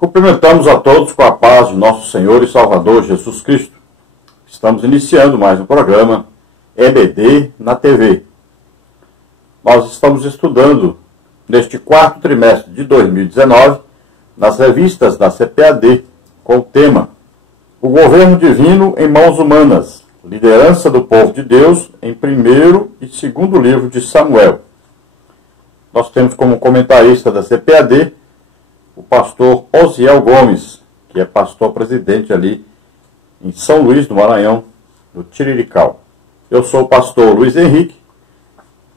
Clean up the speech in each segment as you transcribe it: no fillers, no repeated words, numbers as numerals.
Cumprimentamos a todos com a paz de nosso Senhor e Salvador Jesus Cristo. Estamos iniciando mais um programa EBD na TV. Nós estamos estudando neste quarto trimestre de 2019 nas revistas da CPAD com o tema O Governo Divino em Mãos Humanas, Liderança do Povo de Deus em primeiro e segundo livro de Samuel. Nós temos como comentarista da CPAD o pastor Osiel Gomes, que é pastor-presidente ali em São Luís do Maranhão, no Tirirical. Eu sou o pastor Luiz Henrique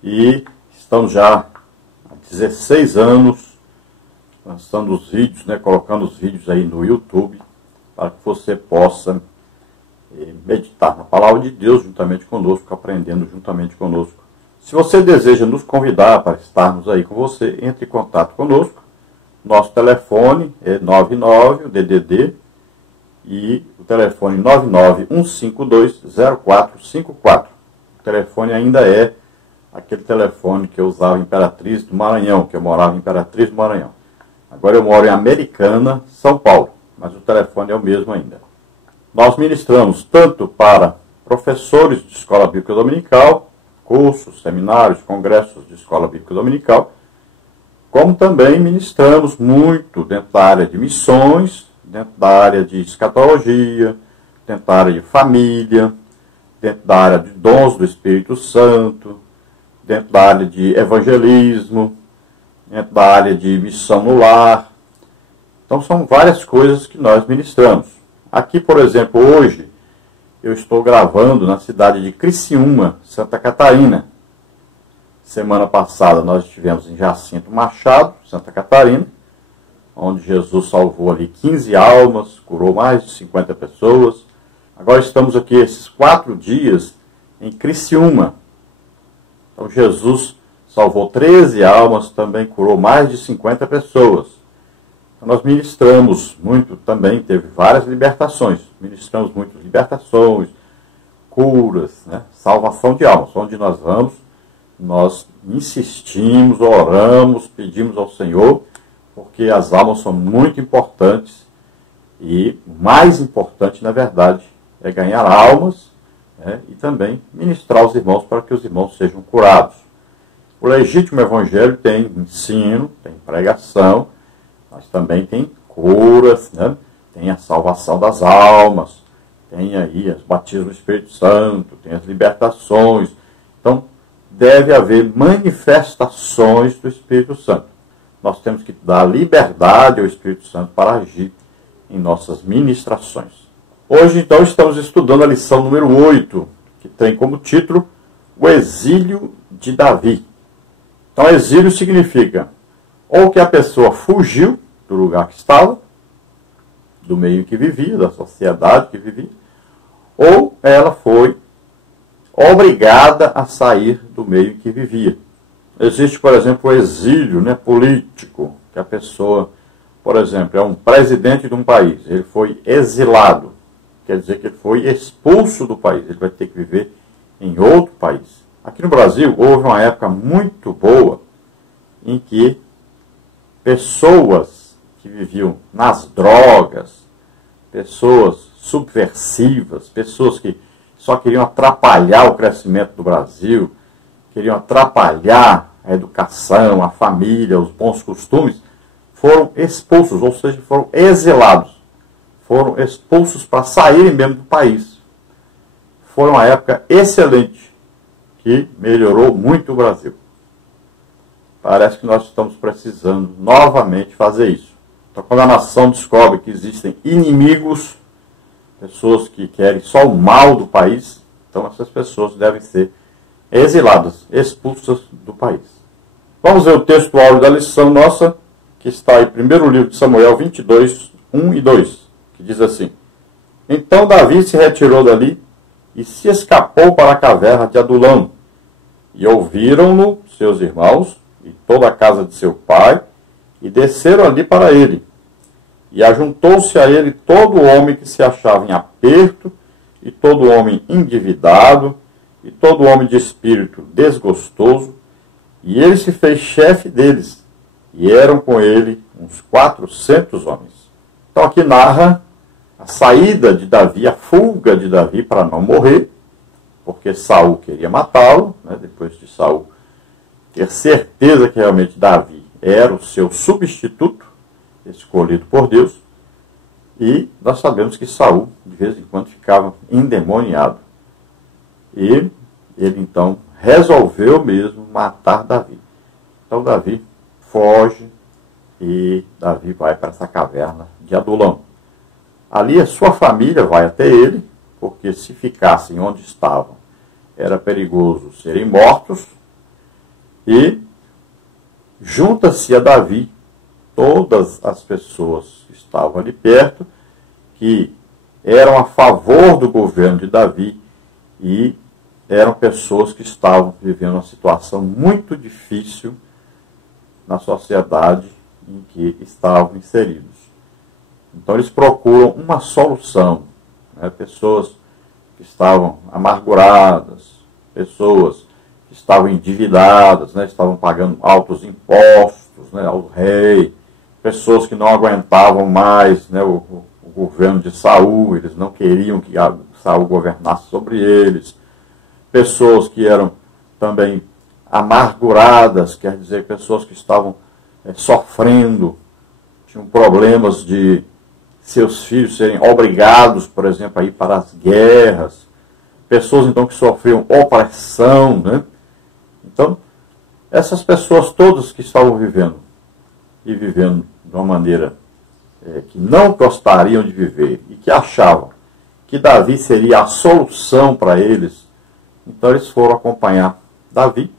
e estamos já há 16 anos lançando os vídeos, colocando os vídeos aí no YouTube, para que você possa meditar na palavra de Deus juntamente conosco, aprendendo juntamente conosco. Se você deseja nos convidar para estarmos aí com você, entre em contato conosco. Nosso telefone é 99, o DDD, e o telefone 991520454. O telefone ainda é aquele telefone que eu usava em Imperatriz do Maranhão, que eu morava em Imperatriz do Maranhão. Agora eu moro em Americana, São Paulo, mas o telefone é o mesmo ainda. Nós ministramos tanto para professores de escola bíblica dominical, cursos, seminários, congressos de escola bíblica dominical, como também ministramos muito dentro da área de missões, dentro da área de escatologia, dentro da área de família, dentro da área de dons do Espírito Santo, dentro da área de evangelismo, dentro da área de missão no lar. Então são várias coisas que nós ministramos. Aqui, por exemplo, hoje eu estou gravando na cidade de Criciúma, Santa Catarina. Semana passada nós estivemos em Jacinto Machado, Santa Catarina, onde Jesus salvou ali 15 almas, curou mais de 50 pessoas. Agora estamos aqui esses 4 dias em Criciúma. Então Jesus salvou 13 almas, também curou mais de 50 pessoas. Então, nós ministramos muito também, teve várias libertações. Ministramos muitas libertações, curas, salvação de almas. Onde nós vamos, nós insistimos, oramos, pedimos ao Senhor, porque as almas são muito importantes e o mais importante, na verdade, é ganhar almas e também ministrar aos irmãos para que os irmãos sejam curados. O legítimo evangelho tem ensino, tem pregação, mas também tem curas, tem a salvação das almas, tem aí os batismos do Espírito Santo, tem as libertações. Então, deve haver manifestações do Espírito Santo. Nós temos que dar liberdade ao Espírito Santo para agir em nossas ministrações. Hoje, então, estamos estudando a lição número 8, que tem como título O Exílio de Davi. Então, exílio significa ou que a pessoa fugiu do lugar que estava, do meio em que vivia, da sociedade que vivia, ou ela foi obrigada a sair do meio em que vivia. Existe, por exemplo, o exílio político, que a pessoa, por exemplo, é um presidente de um país, ele foi exilado, quer dizer que ele foi expulso do país, ele vai ter que viver em outro país. Aqui no Brasil, houve uma época muito boa em que pessoas que viviam nas drogas, pessoas subversivas, pessoas que só queriam atrapalhar o crescimento do Brasil, queriam atrapalhar a educação, a família, os bons costumes, foram expulsos, ou seja, foram exilados, foram expulsos para saírem mesmo do país. Foi uma época excelente, que melhorou muito o Brasil. Parece que nós estamos precisando novamente fazer isso. Então, quando a nação descobre que existem inimigos, pessoas que querem só o mal do país, então essas pessoas devem ser exiladas, expulsas do país. Vamos ver o texto áudio da lição nossa, que está em 1º livro de Samuel 22, 1 e 2, que diz assim: Então Davi se retirou dali e se escapou para a caverna de Adulão. E ouviram-no seus irmãos e toda a casa de seu pai, e desceram ali para ele. E ajuntou-se a ele todo homem que se achava em aperto, e todo homem endividado, e todo homem de espírito desgostoso, e ele se fez chefe deles, e eram com ele uns 400 homens. Então aqui narra a saída de Davi, a fuga de Davi para não morrer, porque Saul queria matá-lo, né, depois de Saul ter certeza que realmente Davi era o seu substituto, escolhido por Deus, e nós sabemos que Saul, de vez em quando, ficava endemoniado. E ele, então, resolveu mesmo matar Davi. Então, Davi foge e Davi vai para essa caverna de Adulão. Ali, a sua família vai até ele, porque se ficassem onde estavam, era perigoso serem mortos, e junta-se a Davi todas as pessoas que estavam ali perto, que eram a favor do governo de Davi e eram pessoas que estavam vivendo uma situação muito difícil na sociedade em que estavam inseridos. Então eles procuram uma solução, né? Pessoas que estavam amarguradas, pessoas que estavam endividadas, né? Estavam pagando altos impostos, né, ao rei, pessoas que não aguentavam mais, né, o governo de Saul, eles não queriam que Saul governasse sobre eles, pessoas que eram também amarguradas, quer dizer, pessoas que estavam sofrendo, tinham problemas de seus filhos serem obrigados, por exemplo, a ir para as guerras, pessoas então que sofriam opressão, né? Então, essas pessoas todas que estavam vivendo, e vivendo de uma maneira que não gostariam de viver, e que achavam que Davi seria a solução para eles, então eles foram acompanhar Davi,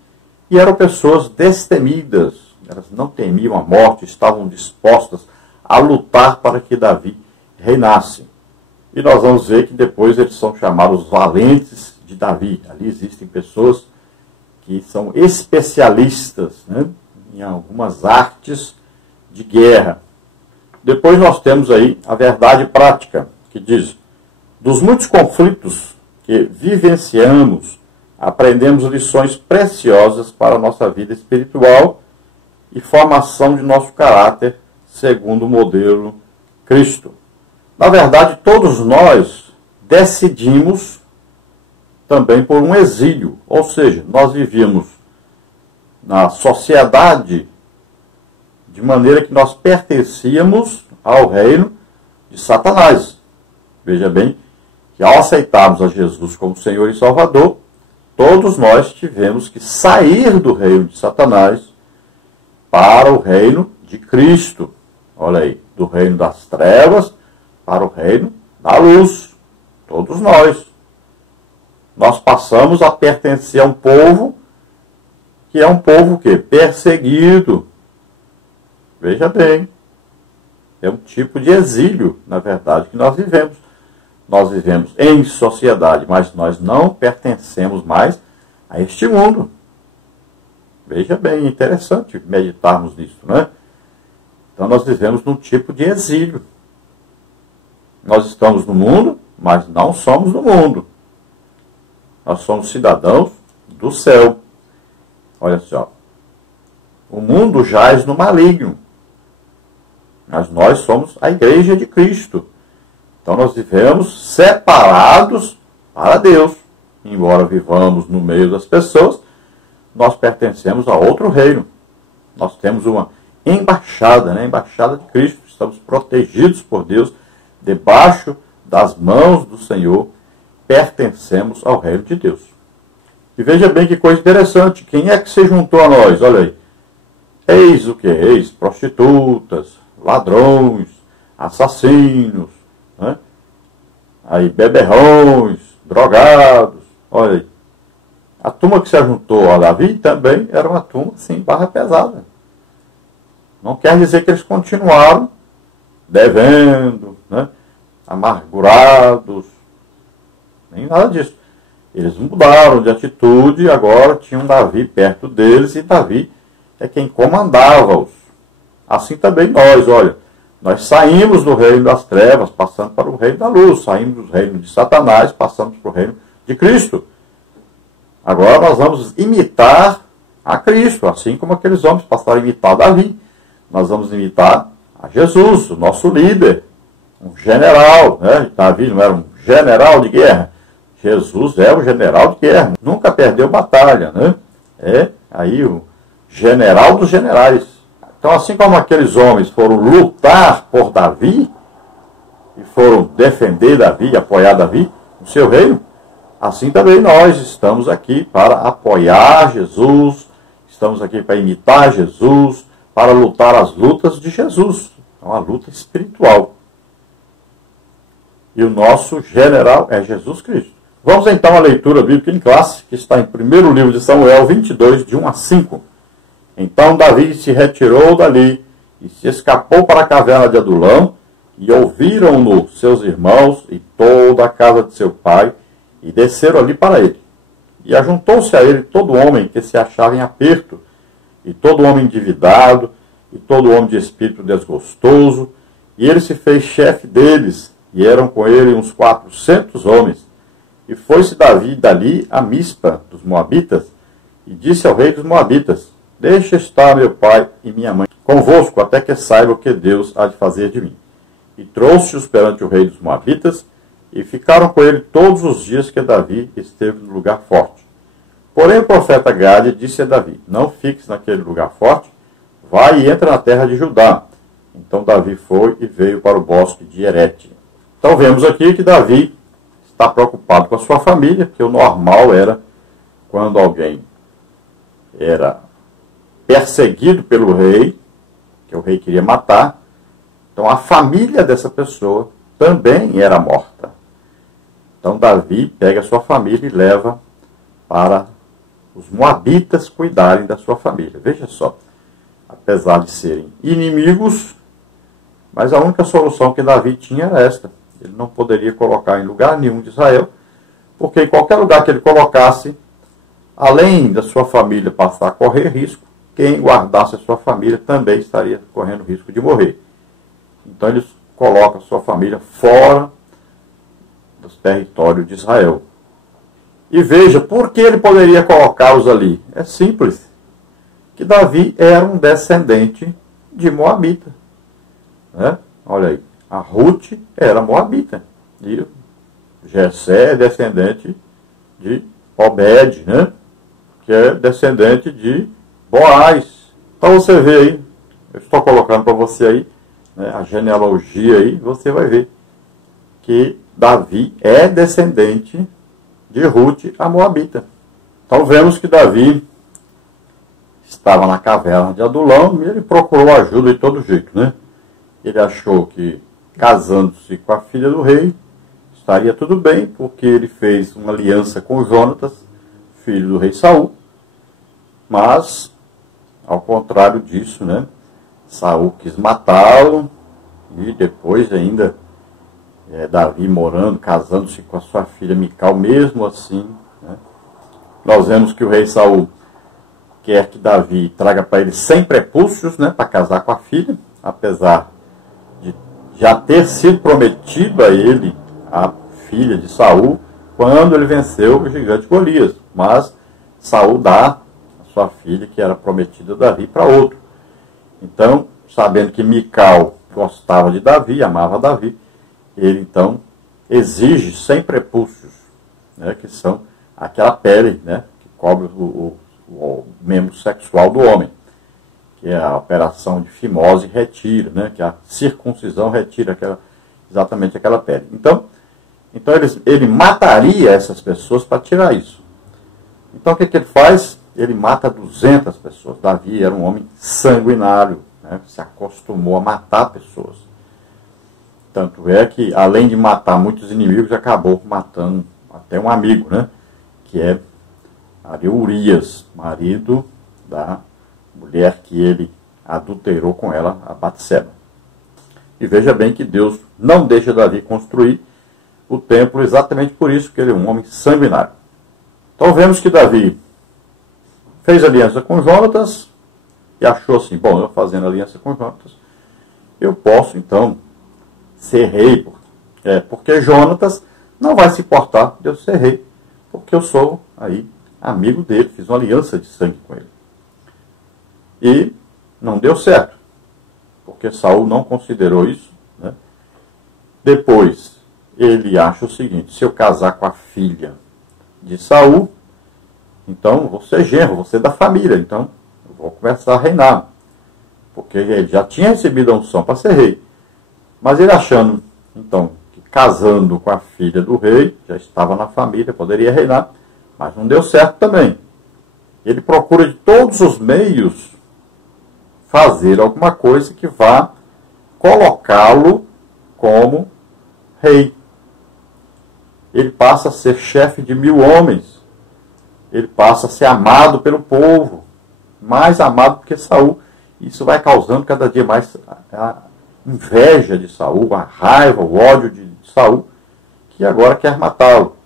e eram pessoas destemidas, elas não temiam a morte, estavam dispostas a lutar para que Davi reinasse. E nós vamos ver que depois eles são chamados valentes de Davi. Ali existem pessoas que são especialistas, né, em algumas artes de guerra. Depois nós temos aí a verdade prática, que diz: dos muitos conflitos que vivenciamos, aprendemos lições preciosas para a nossa vida espiritual e formação de nosso caráter segundo o modelo Cristo. Na verdade, todos nós decidimos também por um exílio, ou seja, nós vivíamos na sociedade de maneira que nós pertencíamos ao reino de Satanás. Veja bem que ao aceitarmos a Jesus como Senhor e Salvador, todos nós tivemos que sair do reino de Satanás para o reino de Cristo. Olha aí, do reino das trevas para o reino da luz. Todos nós. Nós passamos a pertencer a um povo que é um povo que? Perseguido. Veja bem. É um tipo de exílio, na verdade, que nós vivemos. Nós vivemos em sociedade, mas nós não pertencemos mais a este mundo. Veja bem, interessante meditarmos nisso, né? Então nós vivemos num tipo de exílio. Nós estamos no mundo, mas não somos do mundo. Nós somos cidadãos do céu. Olha só. O mundo jaz no maligno. Mas nós somos a igreja de Cristo. Então nós vivemos separados para Deus. Embora vivamos no meio das pessoas, nós pertencemos a outro reino. Nós temos uma embaixada, né? Embaixada de Cristo. Estamos protegidos por Deus, debaixo das mãos do Senhor, pertencemos ao reino de Deus. E veja bem que coisa interessante. Quem é que se juntou a nós? Olha aí. Eis o que? Eis prostitutas, ladrões, assassinos, né? Aí beberrões, drogados. Olha aí. A turma que se juntou a Davi também era uma turma, sim, barra pesada. Não quer dizer que eles continuaram devendo, né? Amargurados, nem nada disso. Eles mudaram de atitude e agora tinham Davi perto deles, e Davi é quem comandava-os. Assim também nós, olha, nós saímos do reino das trevas, passando para o reino da luz, saímos do reino de Satanás, passamos para o reino de Cristo. Agora nós vamos imitar a Cristo, assim como aqueles homens passaram a imitar Davi. Nós vamos imitar a Jesus, o nosso líder. um general, né? Davi não era um general de guerra. Jesus é o general de guerra, nunca perdeu batalha, né? É aí o general dos generais. Então, assim como aqueles homens foram lutar por Davi, e foram defender Davi, apoiar Davi no seu reino, assim também nós estamos aqui para apoiar Jesus, estamos aqui para imitar Jesus, para lutar as lutas de Jesus. É uma luta espiritual. E o nosso general é Jesus Cristo. Vamos então à leitura bíblica em classe, que está em 1º livro de Samuel 22, de 1 a 5. Então Davi se retirou dali e se escapou para a caverna de Adulão, e ouviram-no seus irmãos e toda a casa de seu pai, e desceram ali para ele. E ajuntou-se a ele todo homem que se achava em aperto, e todo homem endividado, e todo homem de espírito desgostoso, e ele se fez chefe deles, e eram com ele uns 400 homens. E foi-se Davi dali a Mispa dos Moabitas, e disse ao rei dos Moabitas: Deixa estar meu pai e minha mãe convosco, até que saiba o que Deus há de fazer de mim. E trouxe-os perante o rei dos Moabitas, e ficaram com ele todos os dias que Davi esteve no lugar forte. Porém o profeta Gade disse a Davi: Não fiques naquele lugar forte, vai e entra na terra de Judá. Então Davi foi e veio para o bosque de Herete. Então vemos aqui que Davi está preocupado com a sua família, que o normal era, quando alguém era perseguido pelo rei, que o rei queria matar, então a família dessa pessoa também era morta. Então Davi pega a sua família e leva para os moabitas cuidarem da sua família. Veja só, apesar de serem inimigos, mas a única solução que Davi tinha era esta. Ele não poderia colocar em lugar nenhum de Israel, porque em qualquer lugar que ele colocasse, além da sua família passar a correr risco, quem guardasse a sua família também estaria correndo risco de morrer. Então eles colocam a sua família fora do território de Israel. E veja, por que ele poderia colocá-los ali? É simples, que Davi era um descendente de Moabita. Né? Olha aí, a Ruth era Moabita. E o Jessé é descendente de Obed, né? Que é descendente de Boaz. Então você vê aí, eu estou colocando para você aí, né, a genealogia aí, você vai ver que Davi é descendente de Ruth, a Moabita. Então vemos que Davi estava na caverna de Adulão e ele procurou ajuda de todo jeito, né? Ele achou que casando-se com a filha do rei estaria tudo bem, porque ele fez uma aliança com Jonatas, filho do rei Saul. Mas, ao contrário disso, né? Saul quis matá-lo e depois ainda Davi morando, casando-se com a sua filha Mical, mesmo assim, né? Nós vemos que o rei Saul quer que Davi traga para ele 100 prepúcios, né, para casar com a filha, apesar de já ter sido prometido a ele a filha de Saul quando ele venceu o gigante Golias. Mas Saul dá a sua filha, que era prometida a Davi, para outro. Então, sabendo que Mical gostava de Davi, amava Davi, ele então exige 100 prepúcios, né, que são aquela pele, né, que cobre o membro sexual do homem, que é a operação de fimose retira, né, que a circuncisão retira exatamente aquela pele. Então ele mataria essas pessoas para tirar isso. Então o que ele faz? Ele mata 200 pessoas. Davi era um homem sanguinário, né, se acostumou a matar pessoas. Tanto é que, além de matar muitos inimigos, acabou matando até um amigo, né, que é Urias, marido da mulher que ele adulterou com ela, a Batseba. E veja bem que Deus não deixa Davi construir o templo exatamente por isso, que ele é um homem sanguinário. Então vemos que Davi fez aliança com Jonatas e achou assim: bom, eu fazendo aliança com Jonatas, eu posso então ser rei, porque Jonatas não vai se importar de eu ser rei, porque eu sou aí amigo dele, fiz uma aliança de sangue com ele. E não deu certo, porque Saul não considerou isso, né? Depois, ele acha o seguinte: se eu casar com a filha de Saul, então vou ser genro, vou ser da família, então eu vou começar a reinar. Porque ele já tinha recebido a unção para ser rei. Mas ele achando, então, que casando com a filha do rei, já estava na família, poderia reinar, mas não deu certo também. Ele procura de todos os meios fazer alguma coisa que vá colocá-lo como rei. Ele passa a ser chefe de 1000 homens. Ele passa a ser amado pelo povo, mais amado do que Saul. Isso vai causando cada dia mais a inveja de Saul, a raiva, o ódio de Saul, que agora quer matá-lo.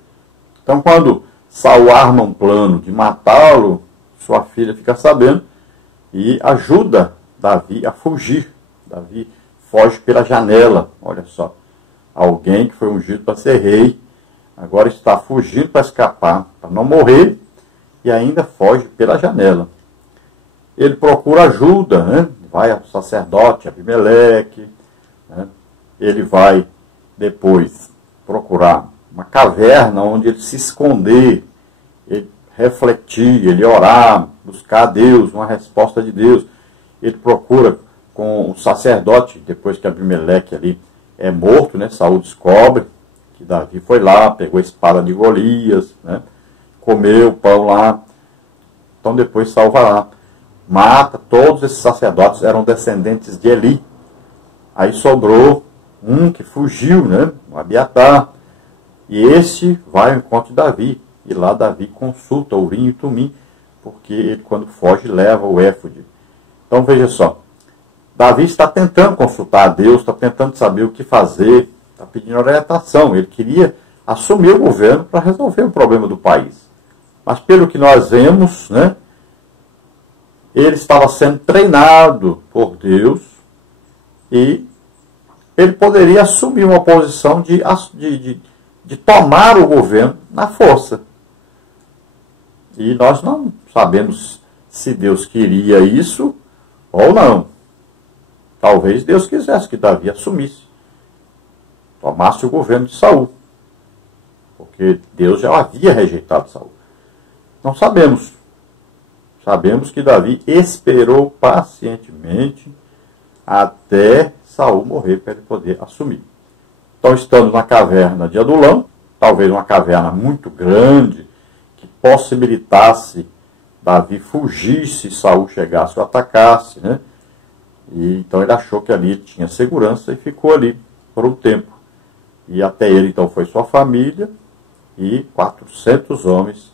Então, quando Saul arma um plano de matá-lo, sua filha fica sabendo e ajuda Davi a fugir. Davi foge pela janela. Olha só, alguém que foi ungido para ser rei, agora está fugindo para escapar, para não morrer, e ainda foge pela janela. Ele procura ajuda, né? Vai ao sacerdote Abimeleque, né? Ele vai depois procurar uma caverna onde ele se esconder, ele refletir, ele orar, buscar a Deus, uma resposta de Deus. Ele procura com o sacerdote, depois que Abimeleque ali é morto, né? Saul descobre que Davi foi lá, pegou a espada de Golias, né? Comeu o pão lá. Então depois Saul vai lá, mata todos esses sacerdotes, eram descendentes de Eli. Aí sobrou um que fugiu, né? O Abiatar. E esse vai ao encontro de Davi. E lá Davi consulta o Urim e Tumim, porque ele, quando foge, leva o éfode. Então veja só, Davi está tentando consultar a Deus, está tentando saber o que fazer, está pedindo orientação. Ele queria assumir o governo para resolver o problema do país. Mas pelo que nós vemos, né, ele estava sendo treinado por Deus e ele poderia assumir uma posição de tomar o governo na força. E nós não sabemos se Deus queria isso ou não. Talvez Deus quisesse que Davi assumisse, tomasse o governo de Saul, porque Deus já havia rejeitado Saul. Não sabemos. Sabemos que Davi esperou pacientemente até Saul morrer para ele poder assumir. Então, estando na caverna de Adulão, talvez uma caverna muito grande, que possibilitasse Davi fugir se Saul chegasse ou atacasse, né? E então ele achou que ali tinha segurança e ficou ali por um tempo. E até ele então foi sua família e 400 homens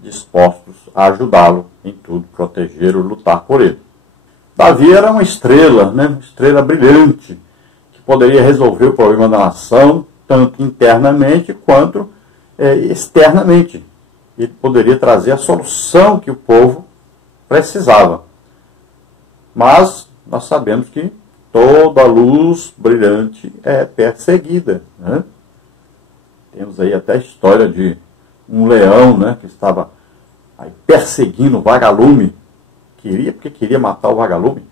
dispostos a ajudá-lo em tudo, protegê-lo, lutar por ele. Davi era uma estrela, né? Uma estrela brilhante, que poderia resolver o problema da nação, tanto internamente quanto externamente. Ele poderia trazer a solução que o povo precisava. Mas nós sabemos que toda luz brilhante é perseguida, né? Temos aí até a história de um leão, né, que estava aí perseguindo o vagalume, porque queria matar o vagalume.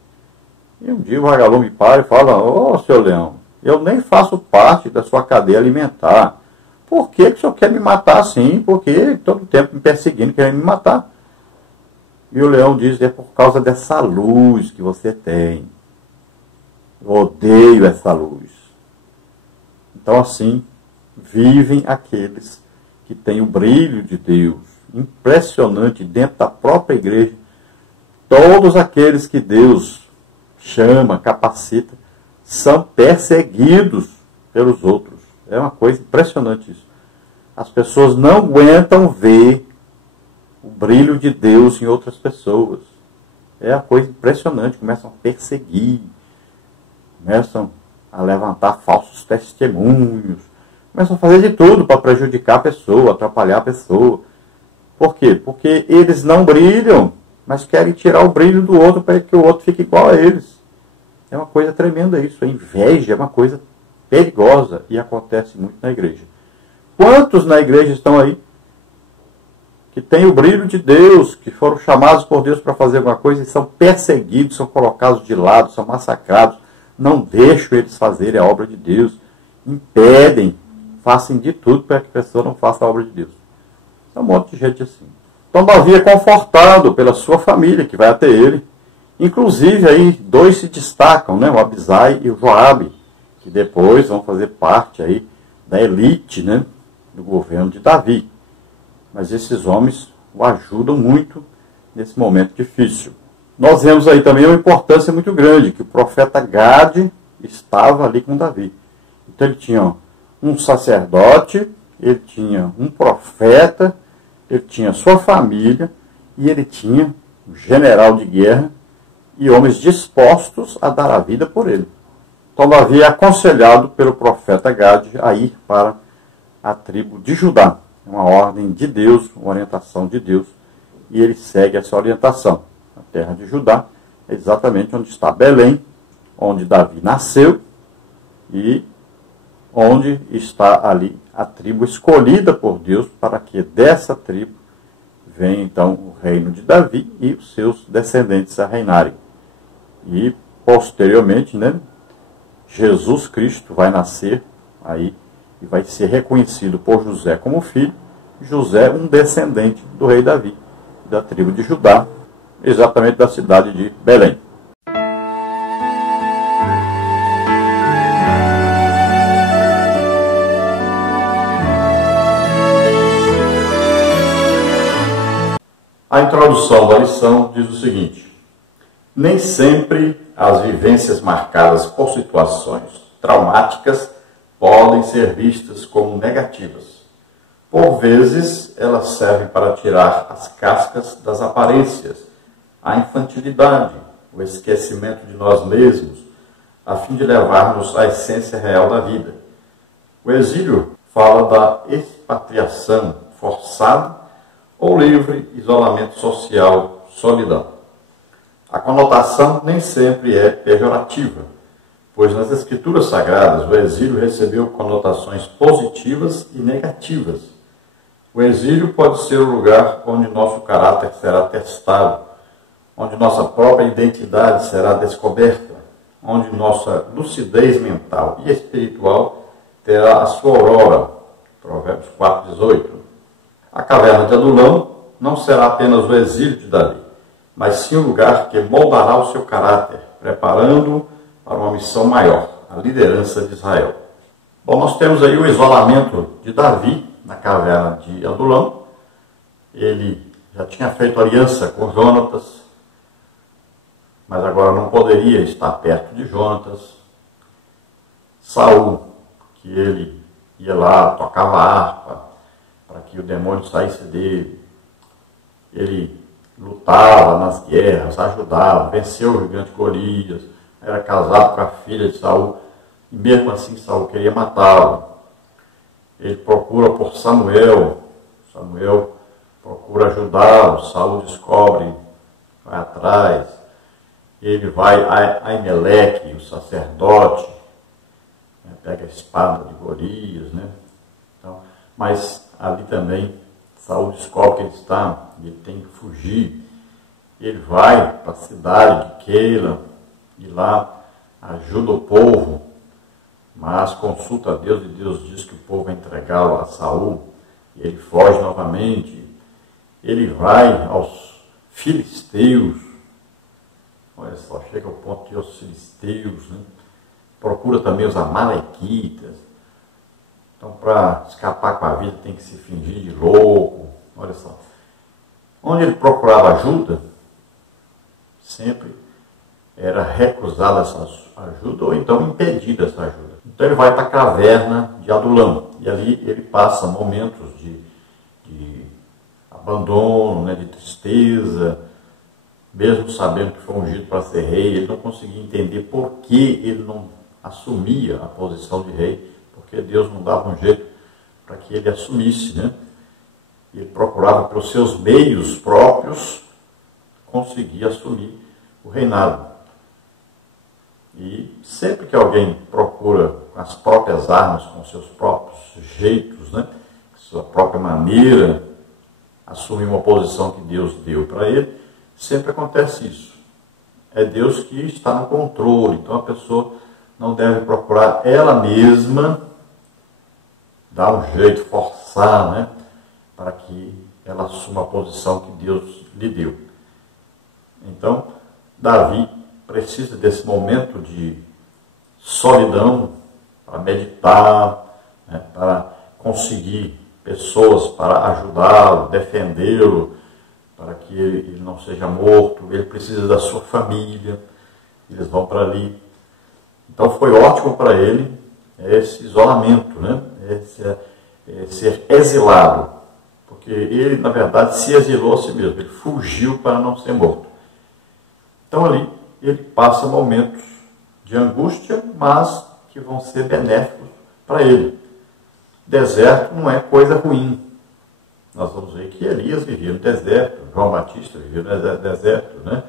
E um dia o vagalume para e fala: ô, seu leão, eu nem faço parte da sua cadeia alimentar. Por que o senhor quer me matar assim? Porque todo tempo me perseguindo, querendo me matar. E o leão diz: é por causa dessa luz que você tem. Eu odeio essa luz. Então assim vivem aqueles que têm o brilho de Deus, impressionante, dentro da própria igreja. Todos aqueles que Deus chama, capacita, são perseguidos pelos outros. É uma coisa impressionante isso. As pessoas não aguentam ver o brilho de Deus em outras pessoas. É uma coisa impressionante. Começam a perseguir, começam a levantar falsos testemunhos, começam a fazer de tudo para prejudicar a pessoa, atrapalhar a pessoa. Por quê? Porque eles não brilham, mas querem tirar o brilho do outro para que o outro fique igual a eles. É uma coisa tremenda isso. A inveja é uma coisa perigosa e acontece muito na igreja. Quantos na igreja estão aí que têm o brilho de Deus, que foram chamados por Deus para fazer alguma coisa e são perseguidos, são colocados de lado, são massacrados, não deixam eles fazerem a obra de Deus, impedem, façam de tudo para que a pessoa não faça a obra de Deus. É um monte de gente assim. Então Davi é confortado pela sua família que vai até ele. Inclusive aí dois se destacam, né? O Abisai e o Joabe, que depois vão fazer parte aí da elite, né? Do governo de Davi. Mas esses homens o ajudam muito nesse momento difícil. Nós vemos aí também uma importância muito grande, que o profeta Gade estava ali com Davi. Então ele tinha um sacerdote, ele tinha um profeta, ele tinha sua família e ele tinha um general de guerra e homens dispostos a dar a vida por ele. Então Davi é aconselhado pelo profeta Gade a ir para a tribo de Judá. É uma ordem de Deus, uma orientação de Deus, e ele segue essa orientação. A terra de Judá é exatamente onde está Belém, onde Davi nasceu e onde está ali a tribo escolhida por Deus para que dessa tribo venha então o reino de Davi e os seus descendentes a reinarem. E posteriormente, né, Jesus Cristo vai nascer aí e vai ser reconhecido por José como filho. José, um descendente do rei Davi, da tribo de Judá, exatamente da cidade de Belém. A introdução da lição diz o seguinte: nem sempre as vivências marcadas por situações traumáticas podem ser vistas como negativas. Por vezes, elas servem para tirar as cascas das aparências, a infantilidade, o esquecimento de nós mesmos, a fim de levar-nos à essência real da vida. O exílio fala da expatriação forçada ou livre, isolamento social, solidão. A conotação nem sempre é pejorativa, pois nas Escrituras Sagradas o exílio recebeu conotações positivas e negativas. O exílio pode ser o lugar onde nosso caráter será testado, onde nossa própria identidade será descoberta, onde nossa lucidez mental e espiritual terá a sua aurora. Provérbios 4,18. A caverna de Adulão não será apenas o exílio de Davi, mas sim o lugar que moldará o seu caráter, preparando-o para uma missão maior, a liderança de Israel. Bom, nós temos aí o isolamento de Davi na caverna de Adulão. Ele já tinha feito aliança com Jonatas, mas agora não poderia estar perto de Jonatas. Saul, que ele ia lá, tocava harpa para que o demônio saísse dele. Ele lutava nas guerras, ajudava, venceu o gigante Golias, era casado com a filha de Saul, e mesmo assim Saul queria matá-lo. Ele procura por Samuel, Samuel procura ajudá-lo, Saul descobre, vai atrás, ele vai a Aimeleque, o sacerdote, né, pega a espada de Golias, né? Então, mas ali também Saul descobre que ele está, ele tem que fugir. Ele vai para a cidade de Keila e lá ajuda o povo, mas consulta a Deus e Deus diz que o povo vai entregá-lo a Saul. E ele foge novamente. Ele vai aos filisteus. Olha só, chega ao ponto de aos filisteus, né? Procura também os amalequitas. Então, para escapar com a vida, tem que se fingir de louco. Olha só. Onde ele procurava ajuda, sempre era recusada essa ajuda ou então impedida essa ajuda. Então, ele vai para a caverna de Adulão. E ali ele passa momentos de abandono, né, de tristeza. Mesmo sabendo que foi ungido para ser rei, ele não conseguia entender por que ele não assumia a posição de rei, porque Deus não dava um jeito para que ele assumisse, né? Ele procurava pelos seus meios próprios conseguir assumir o reinado. E sempre que alguém procura com as próprias armas, com seus próprios jeitos, né, sua própria maneira, assumir uma posição que Deus deu para ele, sempre acontece isso. É Deus que está no controle, então a pessoa não deve procurar ela mesma dar um jeito, forçar, né, para que ela assuma a posição que Deus lhe deu. Então, Davi precisa desse momento de solidão para meditar, né, para conseguir pessoas para ajudá-lo, defendê-lo, para que ele não seja morto. Ele precisa da sua família, eles vão para ali. Então foi ótimo para ele esse isolamento, né? Ser exilado, porque ele, na verdade, se exilou a si mesmo, ele fugiu para não ser morto. Então ali ele passa momentos de angústia, mas que vão ser benéficos para ele. Deserto não é coisa ruim. Nós vamos ver que Elias vivia no deserto, João Batista vivia no deserto, né?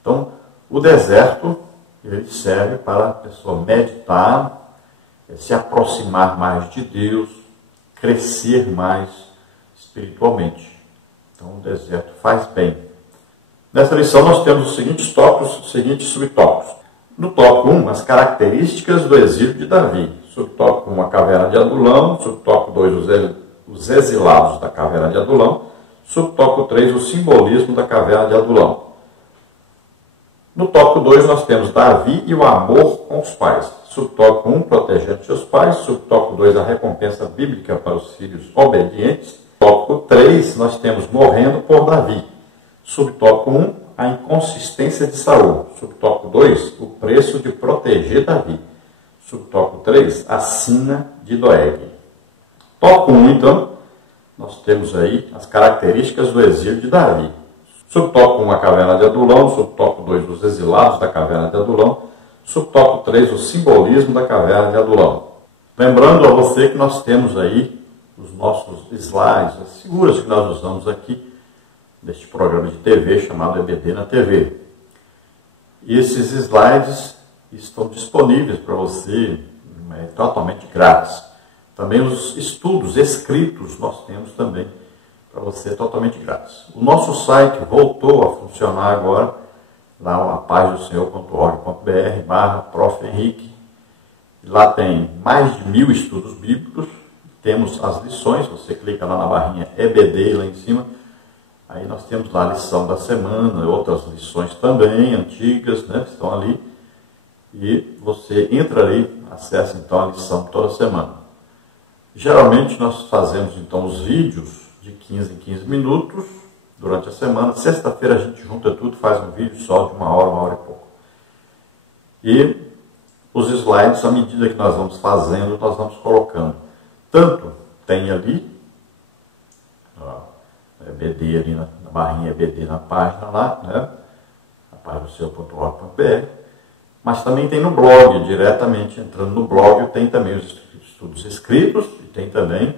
Então, o deserto, ele serve para a pessoa meditar, se aproximar mais de Deus, crescer mais espiritualmente. Então, o deserto faz bem. Nessa lição, nós temos os seguintes tópicos, os seguintes subtópicos. No tópico 1, as características do exílio de Davi. Subtópico 1, a caverna de Adulão. Subtópico 2, os exilados da caverna de Adulão. Subtópico 3, o simbolismo da caverna de Adulão. No tópico 2, nós temos Davi e o amor com os pais. Subtópico 1, protegendo seus pais. Subtópico 2, a recompensa bíblica para os filhos obedientes. Tópico 3, nós temos morrendo por Davi. Subtópico 1, a inconsistência de Saul. Subtópico 2, o preço de proteger Davi. Subtópico 3, a sina de Doeg. Tópico 1, então, nós temos aí as características do exílio de Davi. Subtópico 1, a caverna de Adulão. Subtópico 2, os exilados da caverna de Adulão. Subtópico 3, o simbolismo da caverna de Adulão. Lembrando a você que nós temos aí os nossos slides, as figuras que nós usamos aqui, deste programa de TV chamado EBD na TV. E esses slides estão disponíveis para você totalmente grátis. Também os estudos escritos nós temos também para você totalmente grátis. O nosso site voltou a funcionar agora, lá a página do senhor.org.br/Prof. Henrique. Lá tem mais de 1000 estudos bíblicos, temos as lições, você clica lá na barrinha EBD lá em cima. Aí nós temos lá a lição da semana, outras lições também, antigas, né, que estão ali. E você entra ali, acessa então a lição toda semana. Geralmente nós fazemos então os vídeos de 15 em 15 minutos durante a semana. Sexta-feira a gente junta tudo, faz um vídeo só de 1 hora e pouco. E os slides, à medida que nós vamos fazendo, nós vamos colocando. Tanto tem ali EBD ali na barrinha EBD na página lá, né? Na página do seu.org.br, mas também tem no blog, diretamente entrando no blog, tem também os estudos escritos, e tem também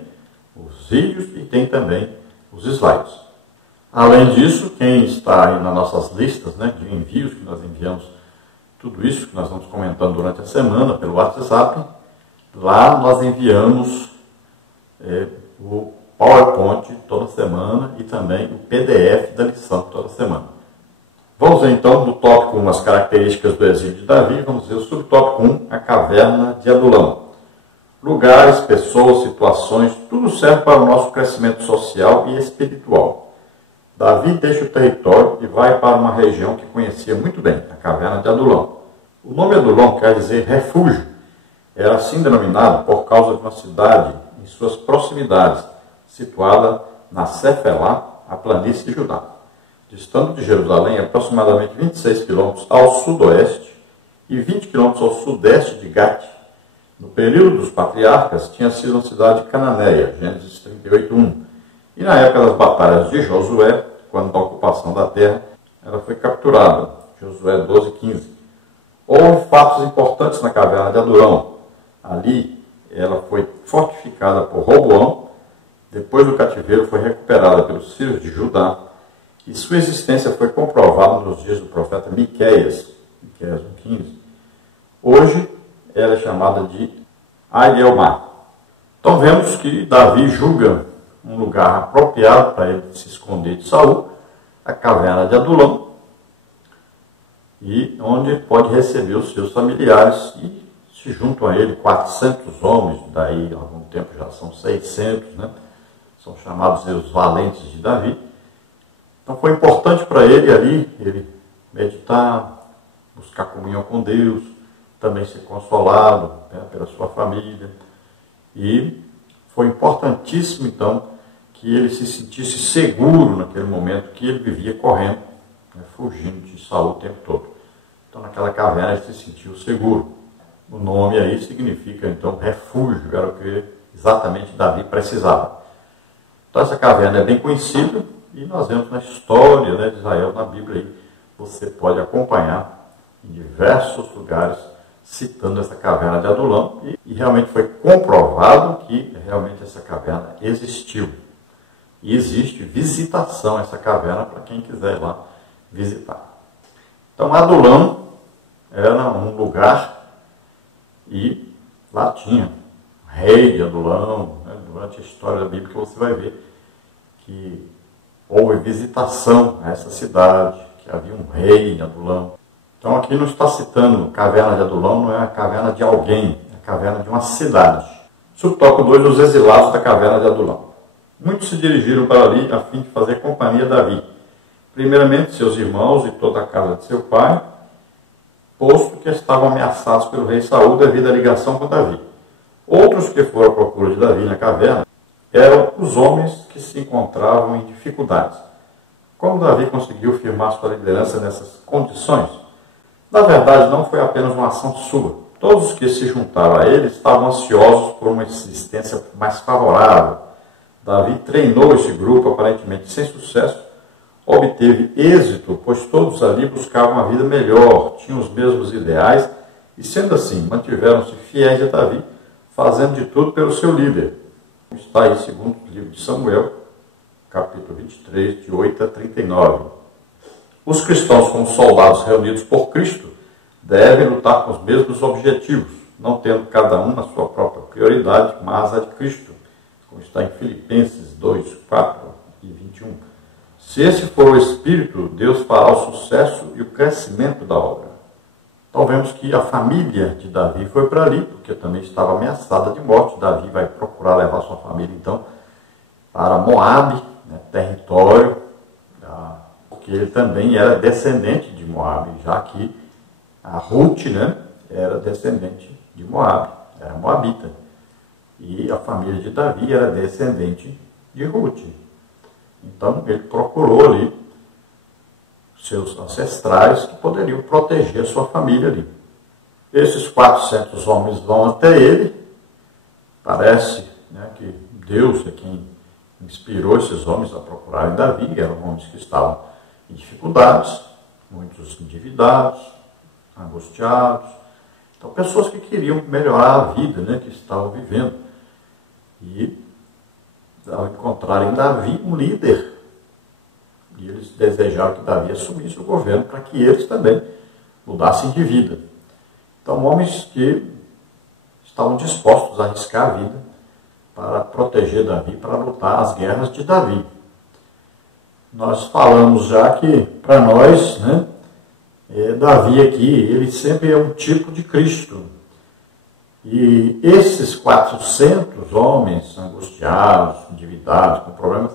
os vídeos, e tem também os slides. Além disso, quem está aí nas nossas listas, né, de envios, que nós enviamos tudo isso que nós vamos comentando durante a semana pelo WhatsApp, lá nós enviamos o PowerPoint toda semana e também o PDF da lição toda semana. Vamos ver então no tópico 1 as características do exílio de Davi. Vamos ver o subtópico 1, a caverna de Adulão. Lugares, pessoas, situações, tudo serve para o nosso crescimento social e espiritual. Davi deixa o território e vai para uma região que conhecia muito bem, a caverna de Adulão. O nome Adulão quer dizer refúgio. Era assim denominado por causa de uma cidade em suas proximidades, situada na Cefelá, a planície de Judá. Distante de Jerusalém, aproximadamente 26 quilômetros ao sudoeste e 20 quilômetros ao sudeste de Gate. No período dos patriarcas, tinha sido uma cidade cananeia, Gênesis 38:1. E na época das batalhas de Josué, quando da ocupação da terra, ela foi capturada, Josué 12:15. Houve fatos importantes na caverna de Adulão. Ali, ela foi fortificada por Roboão. Depois do cativeiro, foi recuperada pelos filhos de Judá, e sua existência foi comprovada nos dias do profeta Miqueias, Miqueias 1:15. Hoje, ela é chamada de Aielmá. Então, vemos que Davi julga um lugar apropriado para ele se esconder de Saul, a caverna de Adulão, e onde pode receber os seus familiares e se juntam a ele 400 homens, daí há algum tempo já são 600, né? São chamados os valentes de Davi. Então foi importante para ele ali, ele meditar, buscar comunhão com Deus, também ser consolado, né, pela sua família. E foi importantíssimo então que ele se sentisse seguro naquele momento que ele vivia correndo, né, fugindo de Saul o tempo todo. Então naquela caverna ele se sentiu seguro. O nome aí significa então refúgio, era o que exatamente Davi precisava. Então essa caverna é bem conhecida e nós vemos na história, né, de Israel, na Bíblia aí, você pode acompanhar em diversos lugares citando essa caverna de Adulão e realmente foi comprovado que realmente essa caverna existiu. E existe visitação a essa caverna para quem quiser ir lá visitar. Então Adulão era um lugar e lá tinha o rei de Adulão, né? Durante a história da Bíblia você vai ver que houve visitação a essa cidade, que havia um rei de Adulão. Então aqui não está citando caverna de Adulão, não é a caverna de alguém, é a caverna de uma cidade. Subtópico 2, os exilados da caverna de Adulão. Muitos se dirigiram para ali a fim de fazer companhia a Davi. Primeiramente seus irmãos e toda a casa de seu pai, posto que estavam ameaçados pelo rei Saul devido à ligação com Davi. Outros que foram à procura de Davi na caverna eram os homens que se encontravam em dificuldades. Como Davi conseguiu firmar sua liderança nessas condições? Na verdade, não foi apenas uma ação sua. Todos os que se juntaram a ele estavam ansiosos por uma existência mais favorável. Davi treinou esse grupo, aparentemente sem sucesso, obteve êxito, pois todos ali buscavam uma vida melhor, tinham os mesmos ideais e, sendo assim, mantiveram-se fiéis a Davi, fazendo de tudo pelo seu líder. Está aí, segundo o livro de Samuel, capítulo 23, de 8 a 39. Os cristãos, como soldados reunidos por Cristo, devem lutar com os mesmos objetivos, não tendo cada um a sua própria prioridade, mas a de Cristo, como está em Filipenses 2, 4 e 21. Se esse for o Espírito, Deus fará o sucesso e o crescimento da obra. Então vemos que a família de Davi foi para ali, porque também estava ameaçada de morte. Davi vai procurar levar sua família, então, para Moabe, né, território, porque ele também era descendente de Moabe, já que a Ruth, né, era descendente de Moabe, era moabita. E a família de Davi era descendente de Ruth. Então ele procurou ali seus ancestrais que poderiam proteger a sua família ali. Esses 400 homens vão até ele. Parece, né, que Deus é quem inspirou esses homens a procurarem Davi. Eram homens que estavam em dificuldades, muitos endividados, angustiados. Então, pessoas que queriam melhorar a vida, né, que estavam vivendo. E, ao encontrarem Davi, um líder, e eles desejaram que Davi assumisse o governo para que eles também mudassem de vida. Então, homens que estavam dispostos a arriscar a vida para proteger Davi, para lutar as guerras de Davi. Nós falamos já que, para nós, né, Davi aqui, ele sempre é um tipo de Cristo. E esses 400 homens angustiados, endividados, com problemas,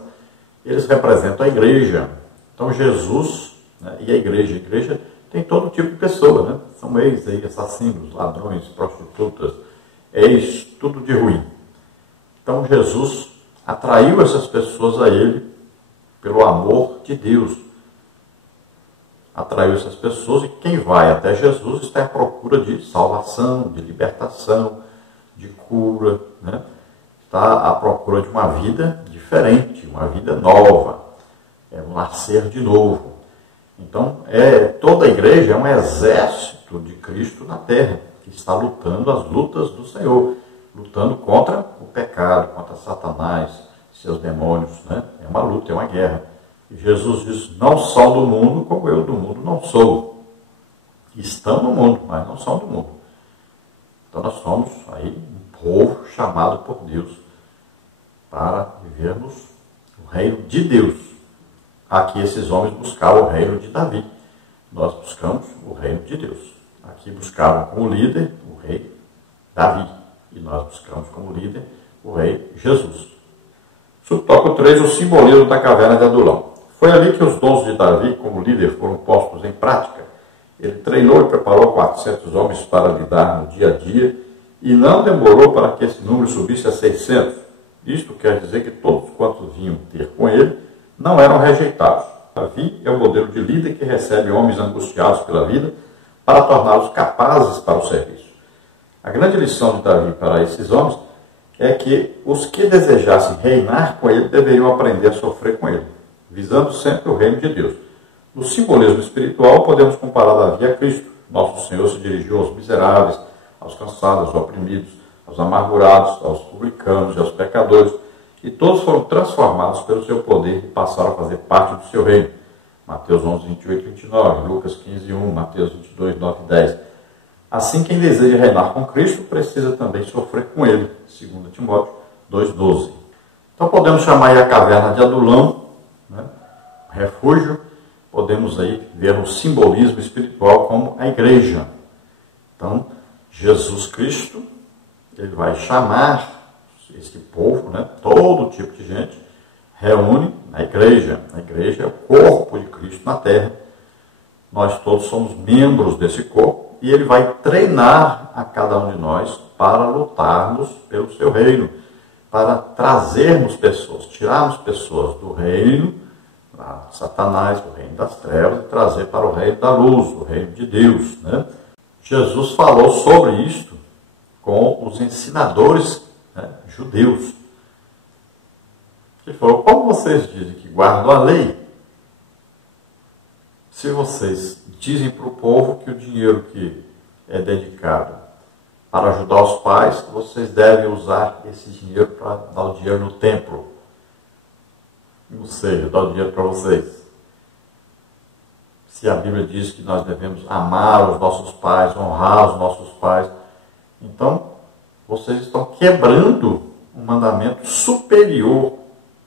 eles representam a igreja. Então Jesus, né, e a igreja tem todo tipo de pessoa, né? São ex aí, assassinos, ladrões, prostitutas, ex, tudo de ruim. Então Jesus atraiu essas pessoas a ele pelo amor de Deus. Atraiu essas pessoas e quem vai até Jesus está à procura de salvação, de libertação, de cura, né? Está à procura de uma vida diferente, uma vida nova, é um nascer de novo. Então, toda a igreja é um exército de Cristo na terra, que está lutando as lutas do Senhor, lutando contra o pecado, contra Satanás, seus demônios, né? É uma luta, é uma guerra. E Jesus diz, não são do mundo como eu do mundo não sou. Estão no mundo, mas não são do mundo. Então nós somos aí um povo chamado por Deus para vivermos o reino de Deus. Aqui esses homens buscavam o reino de Davi. Nós buscamos o reino de Deus. Aqui buscavam como líder o rei Davi. E nós buscamos como líder o rei Jesus. Subtópico 3, o simbolismo da caverna de Adulão. Foi ali que os dons de Davi como líder foram postos em prática. Ele treinou e preparou 400 homens para lidar no dia a dia e não demorou para que esse número subisse a 600. Isto quer dizer que todos quantos vinham ter com ele não eram rejeitados. Davi é o modelo de líder que recebe homens angustiados pela vida para torná-los capazes para o serviço. A grande lição de Davi para esses homens é que os que desejassem reinar com ele deveriam aprender a sofrer com ele, visando sempre o reino de Deus. No simbolismo espiritual, podemos comparar Davi a Cristo. Nosso Senhor se dirigiu aos miseráveis, aos cansados, aos oprimidos, aos amargurados, aos publicanos e aos pecadores, e todos foram transformados pelo seu poder e passaram a fazer parte do seu reino. Mateus 11, 28 e 29, Lucas 15, 1, Mateus 22, 9 e 10. Assim, quem deseja reinar com Cristo precisa também sofrer com ele, 2 Timóteo 2, 12. Então podemos chamar aí a caverna de Adulão, né? Refúgio. Podemos aí ver o simbolismo espiritual como a igreja. Então, Jesus Cristo, ele vai chamar esse povo, né, todo tipo de gente, reúne na igreja. A igreja é o corpo de Cristo na terra. Nós todos somos membros desse corpo e ele vai treinar a cada um de nós para lutarmos pelo seu reino, para trazermos pessoas, tirarmos pessoas do reino Satanás, do reino das trevas, e trazer para o reino da luz, o reino de Deus, né? Jesus falou sobre isto com os ensinadores, né, judeus. Ele falou: como vocês dizem que guardam a lei, se vocês dizem para o povo que o dinheiro que é dedicado para ajudar os pais, vocês devem usar esse dinheiro para dar o dinheiro no templo. Ou seja, dar o dinheiro para vocês. Se a Bíblia diz que nós devemos amar os nossos pais, honrar os nossos pais, então vocês estão quebrando um mandamento superior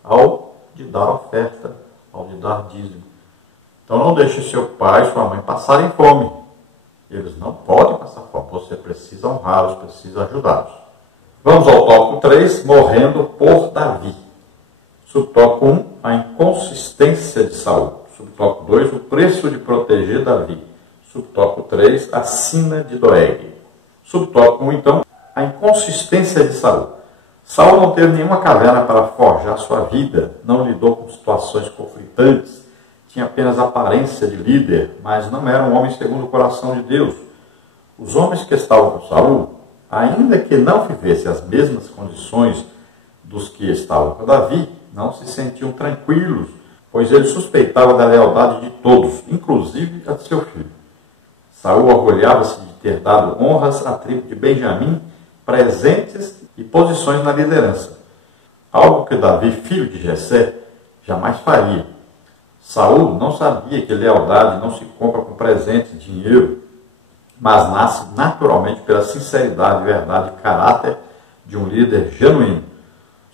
ao de dar oferta, ao de dar dízimo. Então não deixe seu pai e sua mãe passarem fome. Eles não podem passar fome. Você precisa honrá-los, precisa ajudá-los. Vamos ao tópico 3, morrendo por Davi. Subtópico 1, a inconsistência de Saul. Subtópico 2, o preço de proteger Davi. Subtópico 3, a sina de Doeg. Subtópico 1, então, a inconsistência de Saul. Saul não teve nenhuma caverna para forjar sua vida, não lidou com situações conflitantes, tinha apenas aparência de líder, mas não era um homem segundo o coração de Deus. Os homens que estavam com Saul, ainda que não vivessem as mesmas condições dos que estavam com Davi, não se sentiam tranquilos, pois ele suspeitava da lealdade de todos, inclusive a de seu filho. Saul orgulhava-se de ter dado honras à tribo de Benjamim, presentes e posições na liderança. Algo que Davi, filho de Jessé, jamais faria. Saul não sabia que lealdade não se compra com presente, dinheiro, mas nasce naturalmente pela sinceridade, verdade e caráter de um líder genuíno.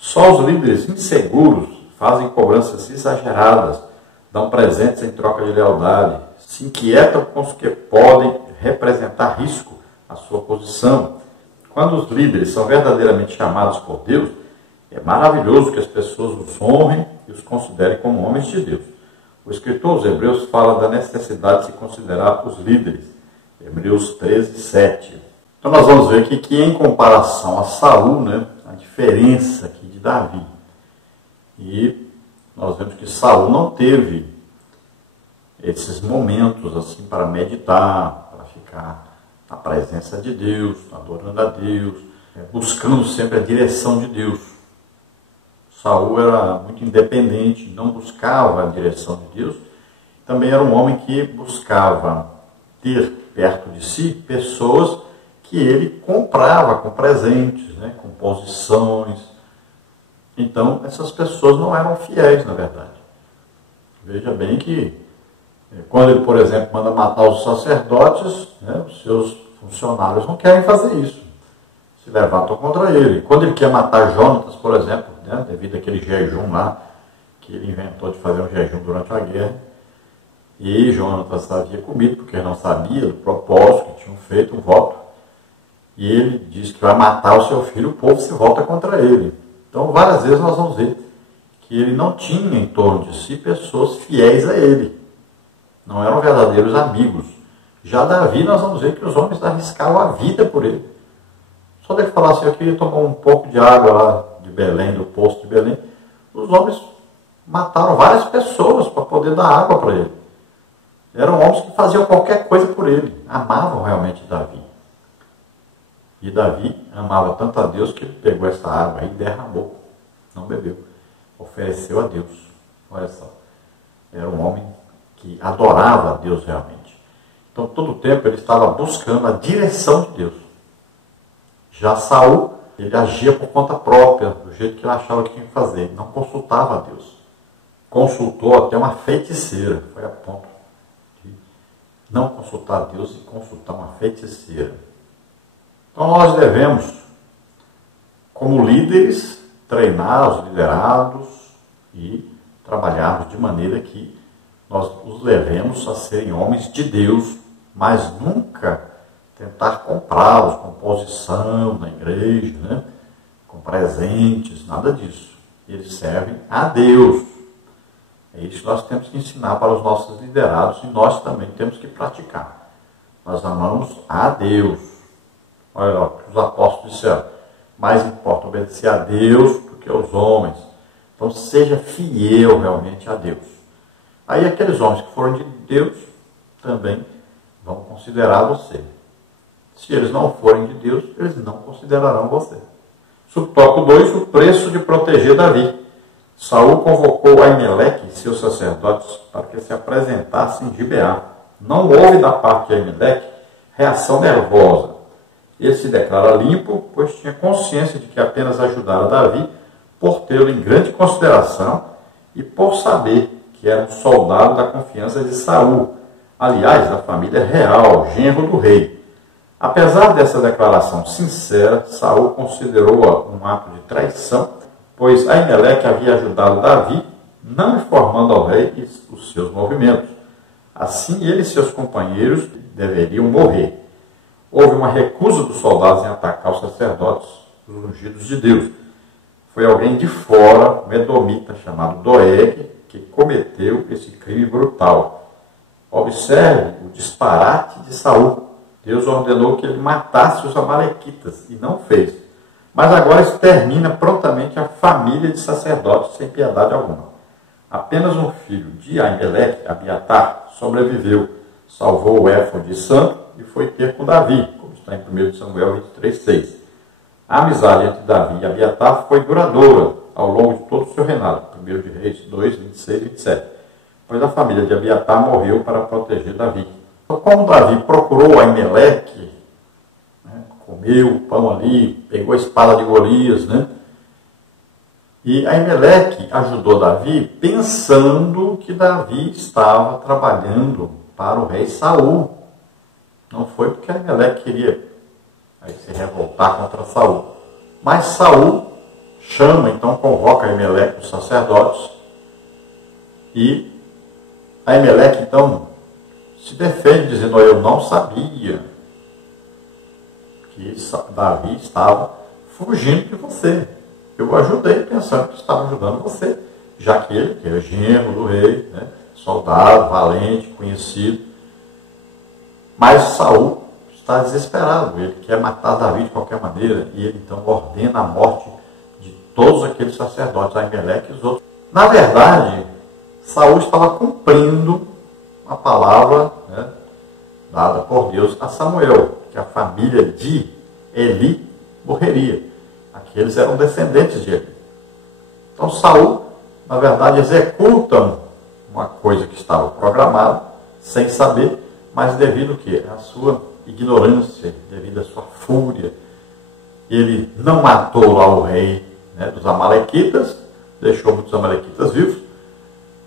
Só os líderes inseguros fazem cobranças exageradas, dão presentes em troca de lealdade, se inquietam com os que podem representar risco à sua posição. Quando os líderes são verdadeiramente chamados por Deus, é maravilhoso que as pessoas os honrem e os considerem como homens de Deus. O escritor aos Hebreus fala da necessidade de se considerar os líderes. Hebreus 13, 7. Então nós vamos ver aqui que em comparação a Saul, né, a diferença aqui de Davi. E nós vemos que Saul não teve esses momentos assim para meditar, para ficar na presença de Deus, adorando a Deus, buscando sempre a direção de Deus. Saul era muito independente, não buscava a direção de Deus. Também era um homem que buscava ter perto de si pessoas que ele comprava com presentes, né, com posições. Então, essas pessoas não eram fiéis, na verdade. Veja bem que, quando ele, por exemplo, manda matar os sacerdotes, né, os seus funcionários não querem fazer isso. Se levantam contra ele. Quando ele quer matar Jonatas, por exemplo, né, devido àquele jejum lá, que ele inventou de fazer um jejum durante a guerra, e Jonatas havia comido, porque não sabia do propósito, que tinham feito um voto. e ele diz que vai matar o seu filho, o povo se volta contra ele. Então, várias vezes nós vamos ver que ele não tinha em torno de si pessoas fiéis a ele. Não eram verdadeiros amigos. Já Davi, nós vamos ver que os homens arriscavam a vida por ele. Só dele falar assim, eu queria tomar um pouco de água lá de Belém, do poço de Belém, os homens mataram várias pessoas para poder dar água para ele. Eram homens que faziam qualquer coisa por ele, amavam realmente Davi. E Davi amava tanto a Deus que ele pegou essa água e derramou, não bebeu, ofereceu a Deus. Olha só, era um homem que adorava a Deus realmente. Então, todo o tempo ele estava buscando a direção de Deus. Já Saul, ele agia por conta própria, do jeito que ele achava que tinha que fazer, ele não consultava a Deus. Consultou até uma feiticeira, foi a ponto de não consultar a Deus e consultar uma feiticeira. Então nós devemos, como líderes, treinar os liderados e trabalharmos de maneira que nós os levemos a serem homens de Deus, mas nunca tentar comprá-los com posição na igreja, né? Com presentes, nada disso. Eles servem a Deus. É isso que nós temos que ensinar para os nossos liderados e nós também temos que praticar. Nós amamos a Deus. Olha o que os apóstolos disseram. Mais importa obedecer a Deus do que aos homens. Então seja fiel realmente a Deus. Aí aqueles homens que foram de Deus também vão considerar você. Se eles não forem de Deus, eles não considerarão você. Subtópico 2, o preço de proteger Davi. Saul convocou Aimeleque e seus sacerdotes para que se apresentassem em Gibeá. Não houve da parte de Aimeleque reação nervosa. Ele se declara limpo, pois tinha consciência de que apenas ajudara Davi por tê-lo em grande consideração e por saber que era um soldado da confiança de Saul, aliás, da família real, genro do rei. Apesar dessa declaração sincera, Saul considerou-a um ato de traição, pois Aimeleque havia ajudado Davi, não informando ao rei os seus movimentos. Assim, ele e seus companheiros deveriam morrer. Houve uma recusa dos soldados em atacar os sacerdotes, os ungidos de Deus. Foi alguém de fora, um edomita chamado Doeg, que cometeu esse crime brutal. Observe o disparate de Saul. Deus ordenou que ele matasse os amalequitas e não fez. Mas agora extermina prontamente a família de sacerdotes sem piedade alguma. Apenas um filho de Aimeleque, Abiatar, sobreviveu, salvou o éfode santo e foi ter com Davi, como está em 1 Samuel 23:6. A amizade entre Davi e Abiatar foi duradoura ao longo de todo o seu reinado, 1 de Reis 2, 26 e 27, pois a família de Abiatar morreu para proteger Davi. Então, como Davi procurou Aimeleque, comeu o pão ali, pegou a espada de Golias, e Aimeleque ajudou Davi pensando que Davi estava trabalhando para o rei Saul. Não foi porque Aimeleque queria se revoltar contra Saul. Mas Saul chama, então convoca Aimeleque, os sacerdotes, e Aimeleque então se defende dizendo, eu não sabia que Davi estava fugindo de você. Eu o ajudei pensando que estava ajudando você, já que ele, que é genro do rei, soldado, valente, conhecido. Mas Saul está desesperado, ele quer matar Davi de qualquer maneira, e ele então ordena a morte de todos aqueles sacerdotes, Aimeleque e os outros. Na verdade, Saul estava cumprindo a palavra dada por Deus a Samuel, que a família de Eli morreria. Aqueles eram descendentes de Eli. Então Saul, na verdade, executa uma coisa que estava programada, sem saber, mas devido ao quê? À sua ignorância, devido à sua fúria. Ele não matou lá o rei dos amalequitas, deixou muitos amalequitas vivos,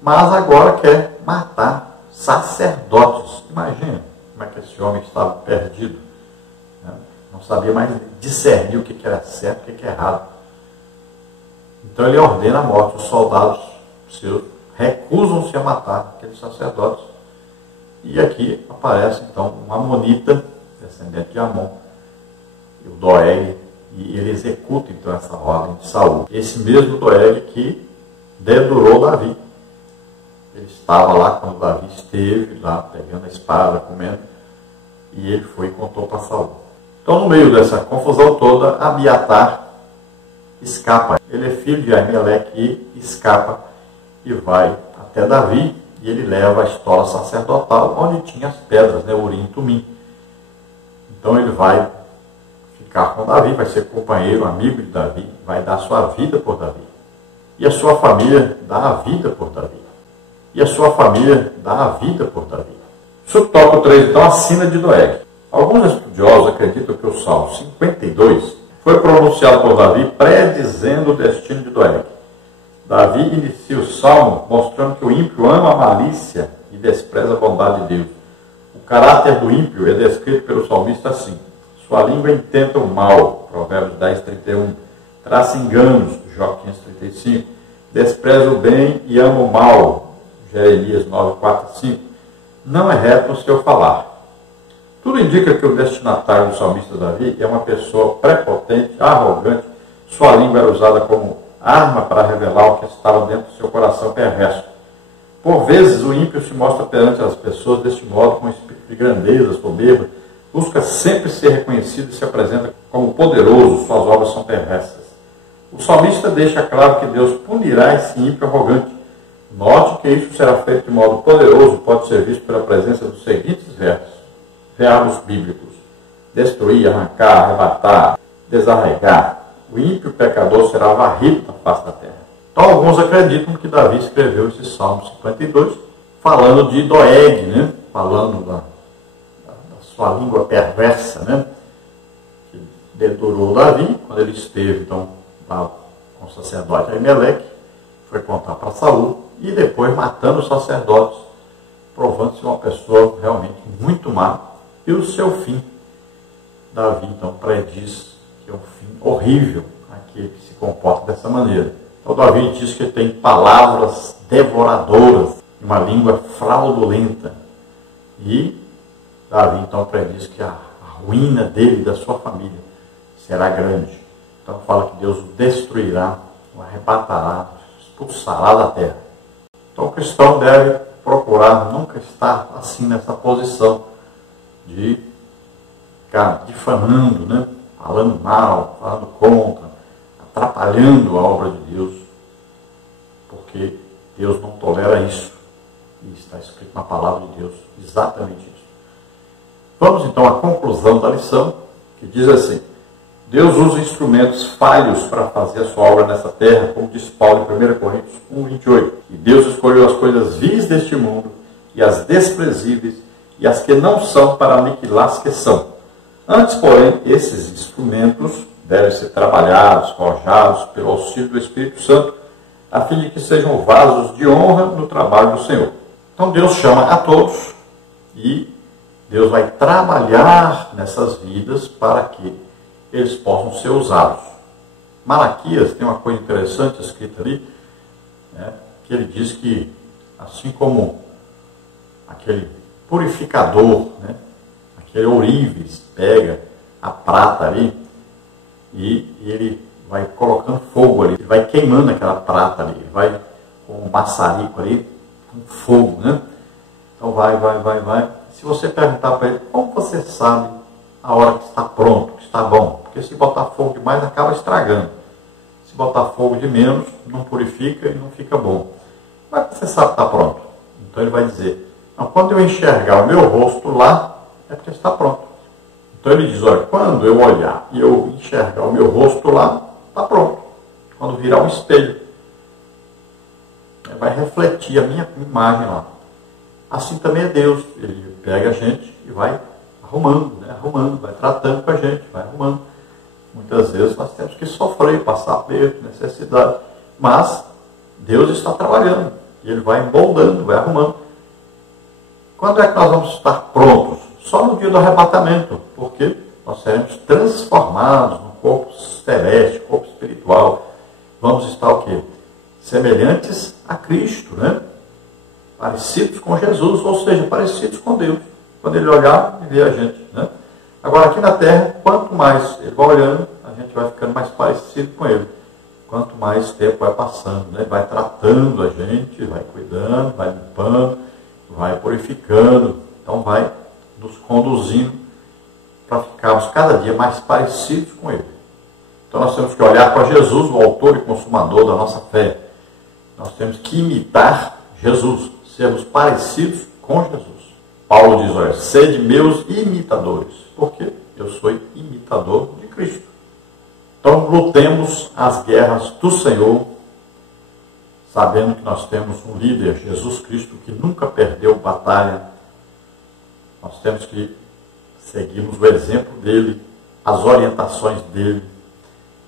mas agora quer matar sacerdotes. Imagina como é que esse homem estava perdido. Não sabia mais discernir o que era certo e o que era errado. Então ele ordena a morte. Os soldados seus recusam-se a matar aqueles sacerdotes. E aqui aparece então uma amonita, descendente de Amon, o Doeg, e ele executa então essa ordem de Saul. Esse mesmo Doeg que dedurou Davi. Ele estava lá quando Davi esteve lá pegando a espada, comendo, e ele foi e contou para Saul. Então, no meio dessa confusão toda, Abiatar escapa. Ele é filho de Aimeleque e escapa e vai até Davi, e ele leva a estola sacerdotal onde tinha as pedras, né, Urim e Tumim. Então ele vai ficar com Davi, vai ser companheiro, amigo de Davi, vai dar sua vida por Davi. E a sua família dá a vida por Davi. E a sua família dá a vida por Davi. Subtópico 3, então, a sina de Doeg. Alguns estudiosos acreditam que o Salmo 52 foi pronunciado por Davi predizendo o destino de Doeg. Davi inicia o Salmo mostrando que o ímpio ama a malícia e despreza a bondade de Deus. O caráter do ímpio é descrito pelo salmista assim: sua língua intenta o mal, Provérbios 10, 31, traça enganos, Jó 15, 35, despreza o bem e ama o mal, Jeremias 9, 4, 5, não é reto no seu falar. Tudo indica que o destinatário do salmista Davi é uma pessoa prepotente, arrogante. Sua língua era usada como arma para revelar o que estava dentro do seu coração perverso. Por vezes, o ímpio se mostra perante as pessoas deste modo, com espírito de grandeza, soberba, busca sempre ser reconhecido e se apresenta como poderoso, suas obras são perversas. O salmista deixa claro que Deus punirá esse ímpio arrogante. Note que isso será feito de modo poderoso, pode ser visto pela presença dos seguintes verbos bíblicos: destruir, arrancar, arrebatar, desarraigar. O ímpio pecador será varrido da face da terra. Então, alguns acreditam que Davi escreveu esse Salmo 52 falando de Doeg, né? Falando da sua língua perversa, né? Que dedurou Davi quando ele esteve então lá com o sacerdote Aimeleque, foi contar para Saul e depois matando os sacerdotes, provando-se uma pessoa realmente muito má. E o seu fim, Davi então prediz que é um fim horrível aquele que se comporta dessa maneira. Então Davi diz que tem palavras devoradoras, uma língua fraudulenta. E Davi então prediz que a ruína dele e da sua família será grande. Então fala que Deus o destruirá, o arrebatará, expulsará da terra. Então o cristão deve procurar nunca estar assim nessa posição de ficar difamando, né? Falando mal, falando contra, atrapalhando a obra de Deus, porque Deus não tolera isso. E está escrito na palavra de Deus exatamente isso. Vamos então à conclusão da lição, que diz assim: Deus usa instrumentos falhos para fazer a sua obra nessa terra, como diz Paulo em 1 Coríntios 1, 28. E Deus escolheu as coisas vis deste mundo e as desprezíveis e as que não são para aniquilar as que são. Antes, porém, esses instrumentos devem ser trabalhados, forjados pelo auxílio do Espírito Santo, a fim de que sejam vasos de honra no trabalho do Senhor. Então Deus chama a todos e Deus vai trabalhar nessas vidas para que eles possam ser usados. Malaquias tem uma coisa interessante escrita ali, né, que ele diz que, assim como aquele purificador, né, aquele ourives pega a prata ali e ele vai colocando fogo ali, ele vai queimando aquela prata ali, ele vai com um maçarico ali, com fogo, né? Então vai. Se você perguntar para ele, como você sabe a hora que está pronto, que está bom? Porque se botar fogo demais, acaba estragando. Se botar fogo de menos, não purifica e não fica bom. Como é que você sabe que está pronto? Então ele vai dizer: não, quando eu enxergar o meu rosto lá, é porque está pronto. Então ele diz: olha, quando eu olhar e eu enxergar o meu rosto lá, está pronto. Quando virar um espelho, vai refletir a minha imagem lá. Assim também é Deus. Ele pega a gente e vai arrumando, né? Vai tratando com a gente, vai arrumando. Muitas vezes nós temos que sofrer, passar aperto, necessidade. Mas Deus está trabalhando. E Ele vai moldando, vai arrumando. Quando é que nós vamos estar prontos? Só no dia do arrebatamento. Porque nós seremos transformados no corpo celeste, corpo espiritual. Vamos estar o quê? Semelhantes a Cristo, né? Parecidos com Jesus, ou seja, parecidos com Deus. Quando Ele olhar e ver a gente, né? Agora, aqui na Terra, quanto mais ele vai olhando, a gente vai ficando mais parecido com ele. Quanto mais tempo vai passando, né? Ele vai tratando a gente, vai cuidando, vai limpando, vai purificando. Então, vai nos conduzindo para ficarmos cada dia mais parecidos com ele. Então, nós temos que olhar para Jesus, o autor e consumador da nossa fé. Nós temos que imitar Jesus, sermos parecidos com Jesus. Paulo diz, olha, sede meus imitadores. Por quê? Eu sou imitador de Cristo. Então, lutemos as guerras do Senhor, sabendo que nós temos um líder, Jesus Cristo, que nunca perdeu batalha. Nós temos que seguirmos o exemplo dele, as orientações dele.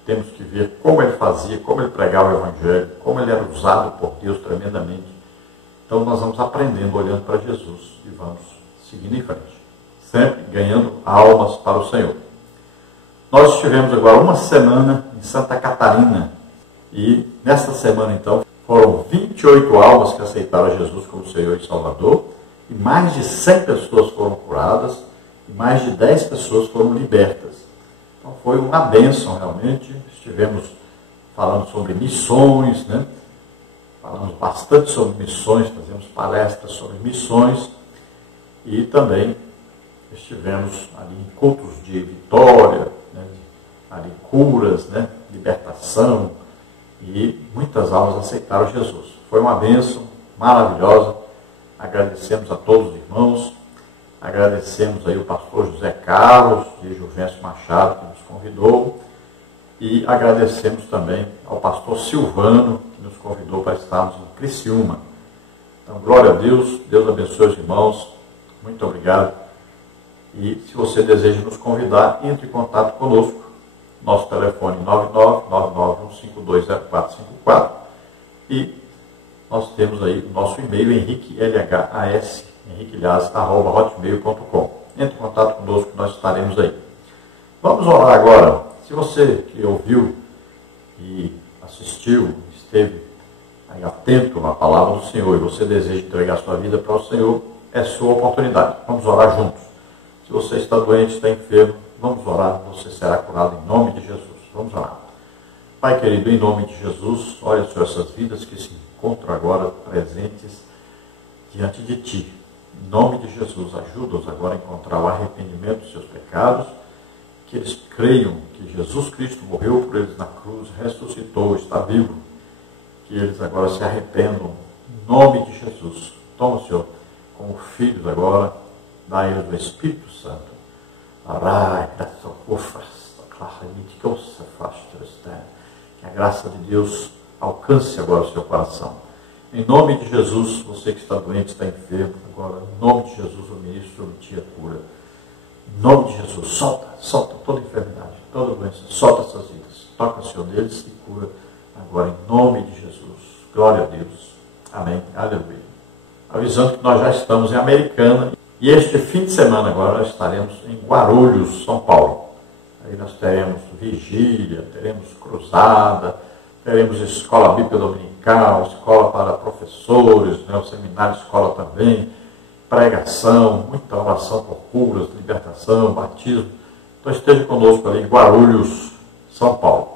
Temos que ver como ele fazia, como ele pregava o Evangelho, como ele era usado por Deus tremendamente. Então, nós vamos aprendendo, olhando para Jesus e vamos seguindo em frente, sempre ganhando almas para o Senhor. Nós estivemos agora uma semana em Santa Catarina e nesta semana, então, foram 28 almas que aceitaram Jesus como Senhor e Salvador e mais de 100 pessoas foram curadas e mais de 10 pessoas foram libertas. Então, foi uma bênção realmente. Estivemos falando sobre missões, né? Falamos bastante sobre missões, fazemos palestras sobre missões e também estivemos ali em cultos de vitória, né? Ali curas, né? Libertação, e muitas almas aceitaram Jesus. Foi uma bênção maravilhosa. Agradecemos a todos os irmãos, agradecemos aí o pastor José Carlos de Juvencio Machado, que nos convidou, e agradecemos também ao pastor Silvano, que nos convidou para estarmos em Criciúma. Então, glória a Deus, Deus abençoe os irmãos, muito obrigado. E se você deseja nos convidar, entre em contato conosco. Nosso telefone 99991520454 e nós temos aí o nosso e-mail henriquelhas@hotmail.com. Entre em contato conosco que nós estaremos aí. Vamos orar agora. Se você que ouviu e assistiu, esteve aí atento à palavra do Senhor e você deseja entregar sua vida para o Senhor, é sua oportunidade. Vamos orar juntos. Se você está doente, está enfermo, vamos orar, você será curado em nome de Jesus. Vamos orar. Pai querido, em nome de Jesus, olha só essas vidas que se encontram agora presentes diante de Ti. Em nome de Jesus, ajuda-os agora a encontrar o arrependimento dos seus pecados, que eles creiam que Jesus Cristo morreu por eles na cruz, ressuscitou, está vivo, que eles agora se arrependam. Em nome de Jesus, toma, Senhor, como filhos agora, dá a eles o Espírito Santo. Que a graça de Deus alcance agora o seu coração. Em nome de Jesus, você que está doente, está enfermo, agora, em nome de Jesus, o ministro sobre ti a cura. Em nome de Jesus, solta toda enfermidade, toda doença, solta essas vidas. Toca, Senhor, deles e cura agora, em nome de Jesus. Glória a Deus. Amém. Aleluia. Avisando que nós já estamos em Americana. E este fim de semana agora nós estaremos em Guarulhos, São Paulo. Aí nós teremos vigília, teremos cruzada, teremos escola bíblica dominical, escola para professores, né, o seminário escola também, pregação, muita oração por curas, libertação, batismo. Então esteja conosco ali em Guarulhos, São Paulo.